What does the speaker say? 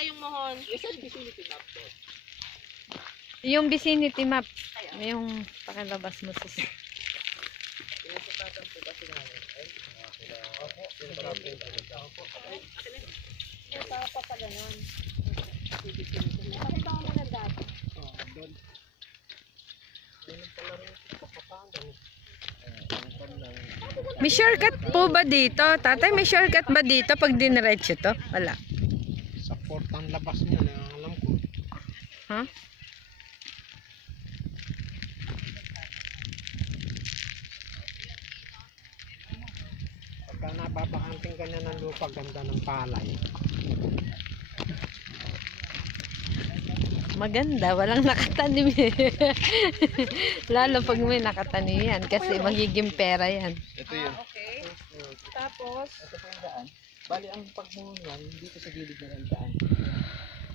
nakita yung mohon. Yung vicinity map. Yung pakilabas mo sis. May shortcut po ba dito? Tatay, may shortcut ba dito pag diniretso to? Wala. Sa portang labas niya na alam ko. Ha? Pagka nababakanting ka na ng lupa, ganda ng palay. Maganda, walang nakatanim eh. Lalo pag may nakatanim yan kasi magiging pera yan. Ito yun. Okay. Tapos, Ito po yung daan. Bali, ang pagmungan dito sa gilid na ng daan.